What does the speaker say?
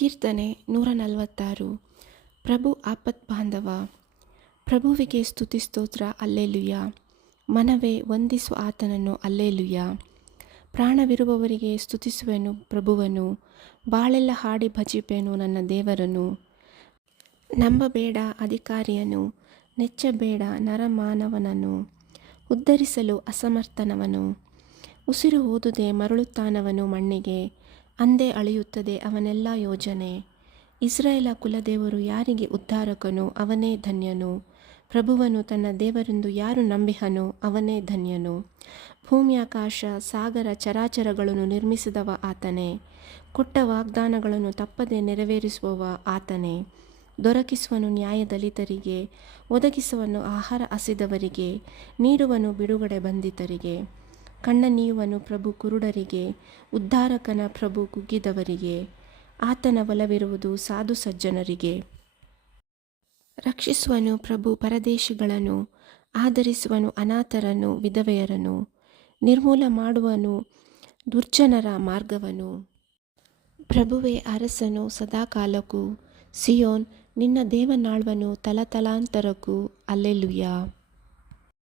ಕೀರ್ತನೆ 146. ಪ್ರಭು ಆಪತ್ ಬಾಂಧವ. ಪ್ರಭುವಿಗೆ ಸ್ತುತಿ ಸ್ತೋತ್ರ. ಅಲ್ಲೇಲುಯ್ಯ. ಮನವೇ ವಂದಿಸು ಆತನನ್ನು. ಅಲ್ಲೇಲುಯ್ಯ. ಪ್ರಾಣವಿರುವವರಿಗೆ ಸ್ತುತಿಸುವೆನು ಪ್ರಭುವನ್ನು. ಬಾಳೆಲ್ಲ ಹಾಡಿ ಭಜಿಪೆನು ನನ್ನ ದೇವರನ್ನು. ನಂಬಬೇಡ ಅಧಿಕಾರಿಯನು, ನೆಚ್ಚಬೇಡ ನರಮಾನವನನ್ನು. ಉದ್ಧರಿಸಲು ಅಸಮರ್ಥನವನು. ಉಸಿರು ಊದುದೆ ಮರಳುತ್ತಾನವನು ಮಣ್ಣಿಗೆ. ಅಂದೇ ಅಳಿಯುತ್ತದೆ ಅವನೆಲ್ಲ ಯೋಜನೆ. ಇಸ್ರಾಯೇಲ ಕುಲದೇವರು ಯಾರಿಗೆ ಉದ್ಧಾರಕನು? ಅವನೇ ಧನ್ಯನು. ಪ್ರಭುವನು ತನ್ನ ದೇವರೆಂದು ಯಾರು ನಂಬಿಹನೋ ಅವನೇ ಧನ್ಯನು. ಭೂಮ್ಯಾಕಾಶ ಸಾಗರ ಚರಾಚರಗಳನ್ನು ನಿರ್ಮಿಸಿದವ ಆತನೇ. ಕೊಟ್ಟ ವಾಗ್ದಾನಗಳನ್ನು ತಪ್ಪದೆ ನೆರವೇರಿಸುವವ ಆತನೇ. ದೊರಕಿಸುವನು ನ್ಯಾಯ ದಲಿತರಿಗೆ, ಒದಗಿಸುವನು ಆಹಾರ ಹಸಿದವರಿಗೆ, ನೀಡುವನು ಬಿಡುಗಡೆ ಬಂಧಿತರಿಗೆ. ಕಣ್ಣನೀಯುವನು ಪ್ರಭು ಕುರುಡರಿಗೆ, ಉದ್ಧಾರಕನ ಪ್ರಭು ಕುಗ್ಗಿದವರಿಗೆ. ಆತನ ಒಲವಿರುವುದು ಸಾಧು ಸಜ್ಜನರಿಗೆ. ರಕ್ಷಿಸುವನು ಪ್ರಭು ಪರದೇಶಿಗಳನ್ನು, ಆದರಿಸುವನು ಅನಾಥರನ್ನು ವಿಧವೆಯರನ್ನು. ನಿರ್ಮೂಲ ಮಾಡುವನು ದುರ್ಜನರ ಮಾರ್ಗವನ್ನು. ಪ್ರಭುವೇ ಅರಸನು ಸದಾಕಾಲಕ್ಕೂ. ಸಿಯೋನ್ ನಿನ್ನ ದೇವನಾಳ್ವನು ತಲತಲಾಂತರಕ್ಕೂ. ಅಲ್ಲೇಲುಯ್ಯ.